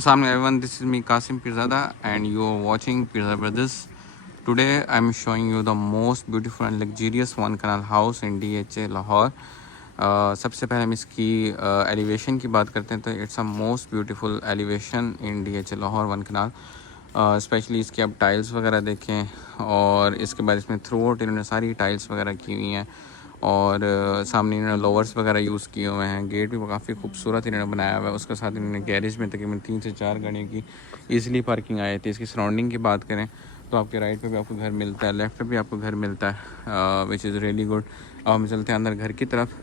Assalamu everyone, this is me Kasim Pirzada and you are watching Pirza Brothers. Today I am showing you the most beautiful and luxurious one canal house in DHA Lahore. सबसे पहले हम इसकी elevation की बात करते हैं तो it's a most beautiful elevation in DHA Lahore one kanal. Specially इसकी आप टाइल्स वगैरह देखें और इसके बाद इसमें थ्रू आउट इन्होंने सारी टाइल्स वगैरह की हुई हैं और सामने इन्होंने लोवर्स वगैरह यूज़ किए हुए हैं. गेट भी काफ़ी खूबसूरत इन्होंने बनाया हुआ है. उसके साथ इन्होंने गैरेज में तकरीबन 3 से 4 गाड़ियों की ईज़िली पार्किंग आई थी. इसकी सराउंडिंग की बात करें तो आपके राइट पे भी आपको घर मिलता है, लेफ़्ट पे भी आपको घर मिलता है, विच इज़ रियली गुड. अब हम चलते हैं अंदर घर की तरफ.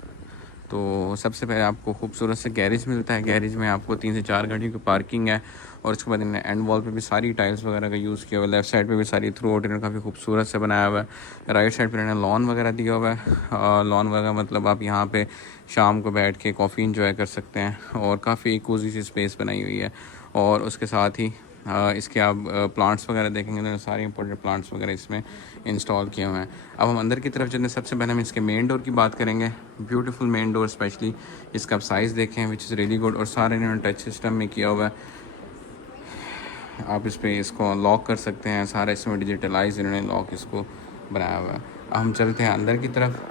तो सबसे पहले आपको खूबसूरत से गैरेज मिलता है. गैरेज में आपको 3 से 4 गाड़ियों की पार्किंग है और उसके बाद इन्होंने एंड वॉल पे भी सारी टाइल्स वगैरह का यूज़ किया हुआ है. लेफ्ट साइड पे भी सारी थ्रू आउट इन्होंने काफ़ी खूबसूरत से बनाया हुआ है. राइट साइड पे इन्होंने लॉन वगैरह दिया हुआ है. लॉन वगैरह मतलब आप यहाँ पे शाम को बैठ के कॉफ़ी इंजॉय कर सकते हैं और काफ़ी कोजी सी स्पेस बनाई हुई है. और उसके साथ ही इसके आप प्लांट्स वगैरह देखेंगे तो सारे इंपॉर्टेंट प्लांट्स वगैरह इसमें इंस्टॉल किए हुए हैं. अब हम अंदर की तरफ चलते हैं. सबसे पहले हम इसके मेन डोर की बात करेंगे. ब्यूटीफुल मेन डोर, स्पेशली इसका आप साइज़ देखें विच इज़ रियली गुड और सारे इन्होंने टच सिस्टम में किया हुआ है. आप इस पर इसको लॉक कर सकते हैं. सारा इसमें डिजिटलाइज इन्होंने लॉक इसको बनाया हुआ है. अब हम चलते हैं अंदर की तरफ.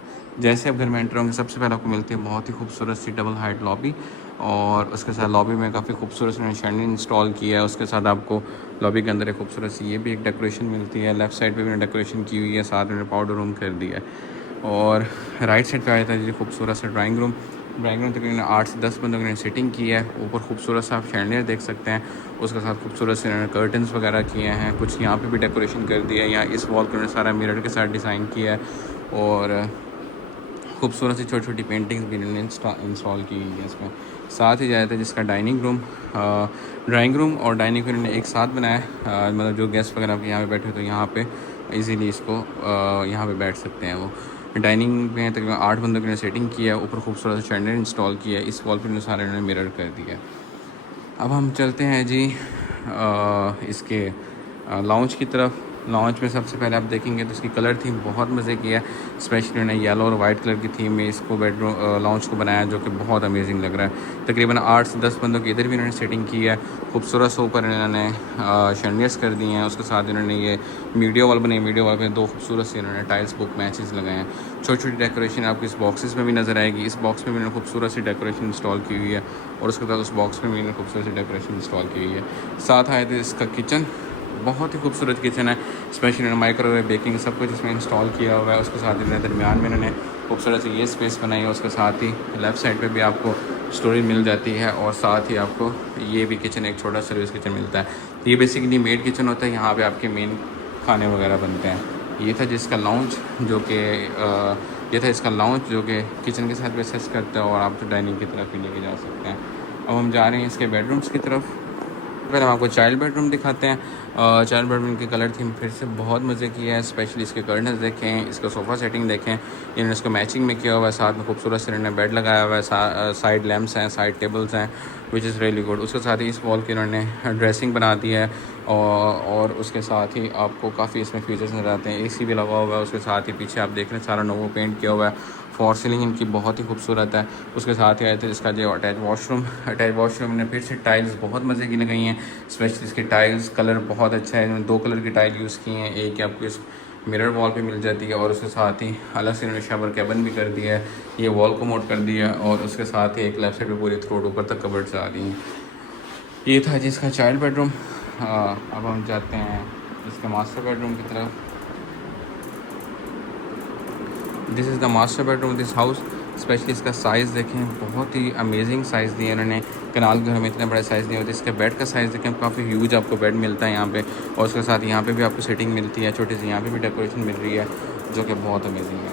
जैसे आप घर में एंटर होंगे सबसे पहले आपको मिलती है बहुत ही खूबसूरत सी डबल हाइट लॉबी और उसके साथ लॉबी में काफ़ी खूबसूरत से शैंडल इंस्टॉल किया है. उसके साथ आपको लॉबी के अंदर एक खूबसूरत सी ये भी एक डेकोरेशन मिलती है. लेफ़्ट साइड पे भी डेकोरेशन की हुई है, साथ में पाउडर रूम कर दिया है. और राइट साइड पे आया था जी खूबसूरत सा ड्राइंग रूम. ड्राइंग रूम तकरीबन 8 से 10 बंदों ने सिटिंग की है. ऊपर खूबसूरत सा आप शैंडलियर देख सकते हैं. उसके साथ खूबसूरत से इन्होंने कर्टन्स वगैरह किए हैं. कुछ यहाँ पे भी डेकोरेशन कर दिया है. यहाँ इस वॉल को इन्होंने सारा मिरर के साथ डिज़ाइन किया है और खूबसूरत सी छोटी छोटी पेंटिंग्स भी इन्होंने इंस्टॉल की हुई है इसमें. साथ ही जाता है जिसका डाइनिंग रूम. ड्राइंग रूम और डाइनिंग रूम इन्होंने एक साथ बनाया है. मतलब जो गेस्ट वगैरह यहाँ पे बैठे तो यहाँ पे इजीली इसको यहाँ पे बैठ सकते हैं. वो डाइनिंग में तकरीबन 8 बंदों की सेटिंग किया है. ऊपर खूबसूरत शैंडलियर इंस्टॉल किया है. इस वॉल पर सारे इन्होंने मिरर कर दिया है. अब हम चलते हैं जी इसके लाउंज की तरफ. लाउंज में सबसे पहले आप देखेंगे तो इसकी कलर थीम बहुत मज़े की है. स्पेशली उन्होंने येलो और वाइट कलर की थीम में इसको बेडरूम लाउंज को बनाया जो कि बहुत अमेजिंग लग रहा है. तकरीबन 8 से 10 बंदों की इधर भी इन्होंने सेटिंग की है. खूबसूरत से ऊपर इन्होंने शैंडलियर्स कर दिए हैं. उसके साथ इन्होंने ये मीडियो वॉल बनाई. मीडियो वॉल में 2 खूबसूरत से इन्होंने टाइल्स बुक मैचेस लगाए हैं. छोटी छोटी डेकोरेशन आपको इस बॉक्सेस में भी नज़र आएगी. इस बॉक्स में भी इन्होंने खूबसूरत सी डेकोरेशन इंस्टॉल की हुई है और उसके बाद उस बॉक्स में भी इन्होंने खूबसूरत सी डेकोरेशन इंस्टॉल की हुई है. साथ आए थे इसका किचन. बहुत ही खूबसूरत किचन है. स्पेशली इन्होंने माइक्रोवेव, बेकिंग सब कुछ इसमें इंस्टॉल किया हुआ है. उसके साथ इन्होंने दरमियान में इन्होंने खूबसूरत सी ये स्पेस बनाई है. उसके साथ ही लेफ़्ट साइड पे भी आपको स्टोरेज मिल जाती है और साथ ही आपको ये भी किचन एक छोटा सर्विस किचन मिलता है. ये बेसिकली मेड किचन होता है. यहाँ पे आपके मेन खाने वगैरह बनते हैं. ये था जिसका लाउंज जो कि ये था इसका लाउंज जो कि किचन के साथ भी एक्सेस करता है और आप तो डाइनिंग की तरफ भी लेके जा सकते हैं. अब हम जा रहे हैं इसके बेडरूम्स की तरफ. पहले हम आपको चाइल्ड बेडरूम दिखाते हैं. चाइल्ड बेडरूम की कलर थीम फिर से बहुत मज़े की है. स्पेशली इसके कर्टन्स देखें, इसका सोफ़ा सेटिंग देखें. इन्होंने इसको मैचिंग में किया हुआ है. साथ में खूबसूरत से इन्होंने बेड लगाया हुआ है. साइड लैम्प्स हैं, साइड टेबल्स हैं विच इज़ रियली गुड. उसके साथ ही इस वॉल की इन्होंने ड्रेसिंग बना दी है और उसके साथ ही आपको काफ़ी इसमें फीचर्स नज़र आते हैं. AC भी लगा हुआ है. उसके साथ ही पीछे आप देख रहे हैं सारा नोवो पेंट किया हुआ है. फॉर सीलिंग इनकी बहुत ही खूबसूरत है. उसके साथ ही आए थे इसका जो अटैच वॉशरूम ने फिर से टाइल्स बहुत मज़े की लगाई हैं. स्पेशली इसकी टाइल्स कलर बहुत अच्छा है. इन्होंने 2 कलर की टाइल यूज़ की हैं. एक आपको इस मिरर वॉल पे मिल जाती है और उसके साथ ही अलग से इन्होंने शावर कैबिन भी कर दिया है. ये वॉल को मोड कर दिया और उसके साथ ही एक लेफ्ट साइड पे पूरी थ्रोट ऊपर तक कवर्ड्स आ रही हैं. ये था जिसका चाइल्ड बेडरूम. अब हम जाते हैं इसके मास्टर बेडरूम की तरफ. This is the master bedroom this house. Specially इसका साइज़ देखें, बहुत ही अमेजिंग साइज़ दिया इन्होंने. कनाल घर में इतने बड़े साइज़ दिए होते. इसके बेड का साइज़ देखें, काफ़ी ह्यूज आपको बेड मिलता है यहाँ पे और उसके साथ यहाँ पे भी आपको सेटिंग मिलती है. छोटी सी यहाँ पे भी डेकोरेशन मिल रही है जो कि बहुत अमेजिंग है.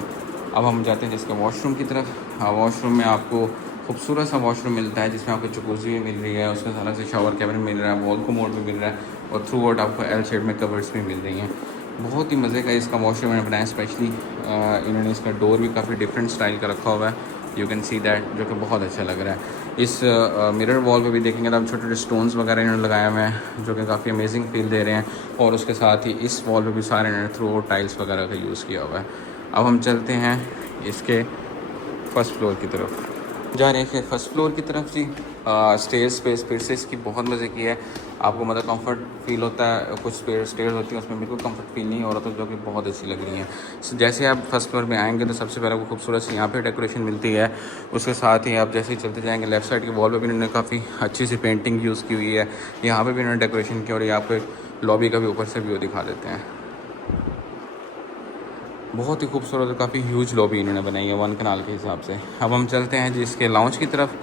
अब हम जाते हैं जिसके वॉशरूम की तरफ. वॉशरूम में आपको खूबसूरत सा वॉशरूम मिलता है जिसमें आपको जकूज़ी भी मिल रही है. उसके साथ अलग से शावर कैबिन मिल रहा है, वॉल को मोड भी मिल रहा है और थ्रू आउट आपको L शेप में कवर्स भी मिल रही हैं. बहुत ही मज़े का इसका वॉशरूम मैंने बनाया. स्पेशली इन्होंने इसका डोर भी काफ़ी डिफरेंट स्टाइल का रखा हुआ है. यू कैन सी दैट जो कि बहुत अच्छा लग रहा है. इस मिरर वॉल पे भी देखेंगे तो आप छोटे छोटे स्टोन्स वगैरह इन्होंने लगाए हुए हैं जो कि काफ़ी अमेजिंग फील दे रहे हैं. और उसके साथ ही इस वॉल पे भी सारे इन्होंने थ्रू आउट टाइल्स वगैरह का यूज़ किया हुआ है. अब हम चलते हैं इसके फर्स्ट फ्लोर की तरफ. जा रहे हैं फर्स्ट फ्लोर की तरफ जी। स्टेयर्स पे फिर से इसकी बहुत मज़े की है, आपको मतलब कंफर्ट फील होता है। कुछ स्टेयर्स होती हैं उसमें बिल्कुल कंफर्ट फील नहीं हो रहा, तो जो कि बहुत अच्छी लग रही हैं। जैसे आप फर्स्ट फ्लोर में आएंगे तो सबसे पहले आपको खूबसूरत सी यहाँ पे डेकोरेशन मिलती है। उसके साथ ही आप जैसे ही चलते जाएंगे लेफ्ट साइड की वॉल पे भी इन्होंने काफ़ी अच्छी सी पेंटिंग यूज़ की हुई है। यहाँ पे भी इन्होंने डेकोरेशन की, और यहाँ पे लॉबी का भी ऊपर से व्यू दिखा देते हैं। बहुत ही खूबसूरत और काफ़ी ह्यूज लॉबी इन्होंने बनाई है 1 कनाल के हिसाब से। अब हम चलते हैं जी इसके लाउंज की तरफ।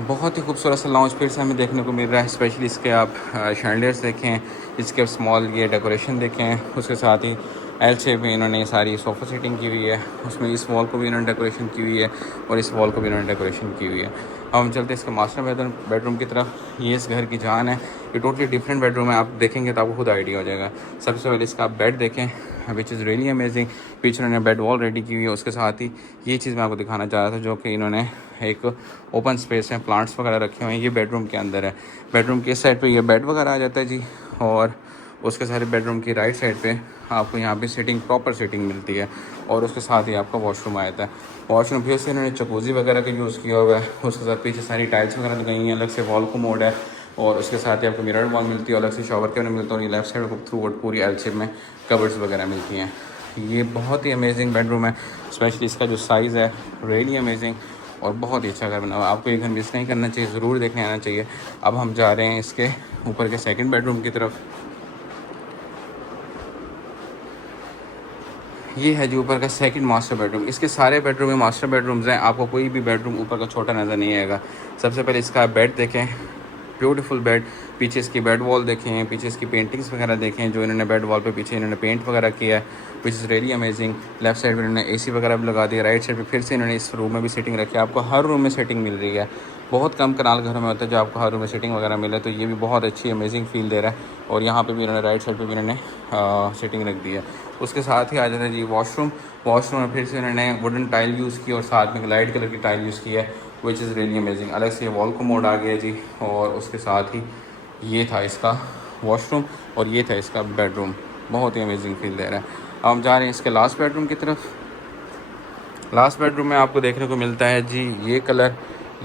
बहुत ही खूबसूरत सा लाउंज फिर से हमें देखने को मिल रहा है। स्पेशली इसके आप शैंडलियर्स देखें, इसके स्मॉल ये डेकोरेशन देखें। उसके साथ ही एल शेप में इन्होंने सारी सोफ़ा सेटिंग की हुई है। उसमें इस वॉल को भी इन्होंने डेकोरेशन की हुई है, और इस वॉल को भी इन्होंने डेकोरेशन की हुई है। अब हम चलते हैं इसके मास्टर बेडरूम की तरफ। ये इस घर की जान है, ये टोटली डिफरेंट बेडरूम है। आप देखेंगे तो आपको खुद आइडिया हो जाएगा। सबसे पहले इसका आप बेड देखें, विच इज़ रियली अमेजिंग। पीछे उन्होंने बेड वॉल रेडी की हुई है। उसके साथ ही ये चीज़ मैं आपको दिखाना चाह रहा था, जो कि इन्होंने एक ओपन स्पेस है, प्लांट्स वगैरह रखे हुए हैं। ये बेडरूम के अंदर है। बेडरूम के इस साइड पे ये बेड वगैरह आ जाता है जी, और उसके सारे बेडरूम की राइट साइड पे आपको यहाँ पे सीटिंग, प्रॉपर सीटिंग मिलती है। और उसके साथ ही आपका वॉशरूम आ जाता है। वॉशरूम फिर से इन्होंने जकूज़ी वगैरह का यूज़ किया हुआ है। उसके साथ पीछे सारी टाइल्स वगैरह लगाई हैं, अलग से वॉल को मोड है, और उसके साथ ही आपको मिरर वॉल मिलती है, अलग से शावर कैबिनेट मिलता है। और ये लेफ्ट साइड को थ्रू आउट पूरी एल शेप में कवर्स वगैरह मिलती हैं। ये बहुत ही अमेजिंग बेडरूम है। स्पेशली इसका जो साइज़ है रियली अमेजिंग, और बहुत ही अच्छा घर बना हुआ है। आपको ये घर मिस नहीं करना चाहिए, ज़रूर देखने आना चाहिए। अब हम जा रहे हैं इसके ऊपर के सेकंड बेडरूम की तरफ। ये है जी ऊपर का सेकंड मास्टर बेडरूम। इसके सारे बेडरूम में मास्टर बेडरूम्स हैं, आपको कोई भी बेडरूम ऊपर का छोटा नज़र नहीं आएगा। सबसे पहले इसका बेड देखें, ब्यूटीफुल बेड। पीछे इसकी बेड वॉल देखें, पीछे इसकी पेंटिंग्स वगैरह देखें, जो इन्होंने बेड वॉल पे पीछे इन्होंने पेंट वगैरह किया है, which is really amazing. Left side में इन्होंने एसी वगैरह भी लगा दिया। राइट साइड पे फिर से इन्होंने इस रूम में भी सीटिंग रखी है। आपको हर रूम में सीटिंग मिल रही है। बहुत कम कनाल घरों में होता है जो आपको हर रूम में सीटिंग वगैरह मिले, तो ये भी बहुत अच्छी अमेजिंग फील दे रहा है। और यहाँ पे भी इन्होंने राइट साइड पे भी इन्होंने सीटिंग रख दी है। उसके साथ ही आ जाता है जी वॉशरूम। वॉशरूम में फिर से इन्होंने वुडन टाइल यूज़ की, और साथ में लाइट कलर की टाइल यूज़ की है, विच इज़ रियली अमेजिंग। अलग से वॉल को मोड आ गया जी। और उसके साथ ही ये था इसका वॉशरूम, और ये था इसका बेडरूम। बहुत ही अमेजिंग फील दे रहा है। अब हम जा रहे हैं इसके लास्ट बेडरूम की तरफ। लास्ट बेडरूम में आपको देखने को मिलता है जी ये कलर,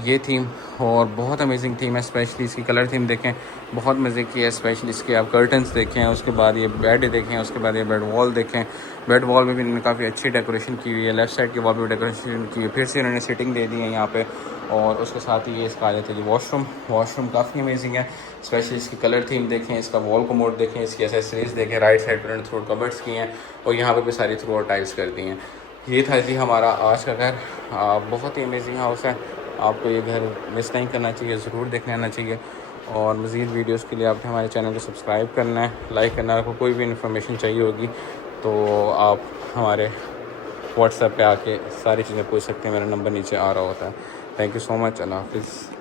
ये थीम, और बहुत अमेजिंग थीम है। स्पेशली इसकी कलर थीम देखें, बहुत मज़े की है। स्पेशली इसके आप कर्टन्स देखें, उसके बाद ये बेड देखें, उसके बाद ये बेड वॉल देखें। बेड वॉल में भी इन्होंने काफ़ी अच्छी डेकोरेशन की हुई है। लेफ्ट साइड के वॉल पर डेकोरेशन की है, फिर से इन्होंने सीटिंग दे दी है यहाँ पे। और उसके साथ ही ये इसका आ जाता है जी वॉशरूम। वॉशरूम काफ़ी अमेजिंग है। स्पेशली इसकी कलर थीम देखें, इसका वॉल को मोड देखें, इसकी एसेसरीज देखें। राइट साइड पर इन्होंने थ्रू कबर्ड्स की हैं, और यहाँ पर भी सारी थ्रू टाइल्स कर दी हैं। ये था जी हमारा आज का घर। बहुत ही अमेजिंग हाउस है। आपको ये घर मिस नहीं करना चाहिए, ज़रूर देखने आना चाहिए। और मज़ीद वीडियोस के लिए आपने हमारे चैनल को सब्सक्राइब करना है, लाइक करना है। आपको कोई भी इन्फॉर्मेशन चाहिए होगी तो आप हमारे व्हाट्सएप पे आके सारी चीज़ें पूछ सकते हैं। मेरा नंबर नीचे आ रहा होता है। Thank you so much. अल्लाह हाफ़िज़।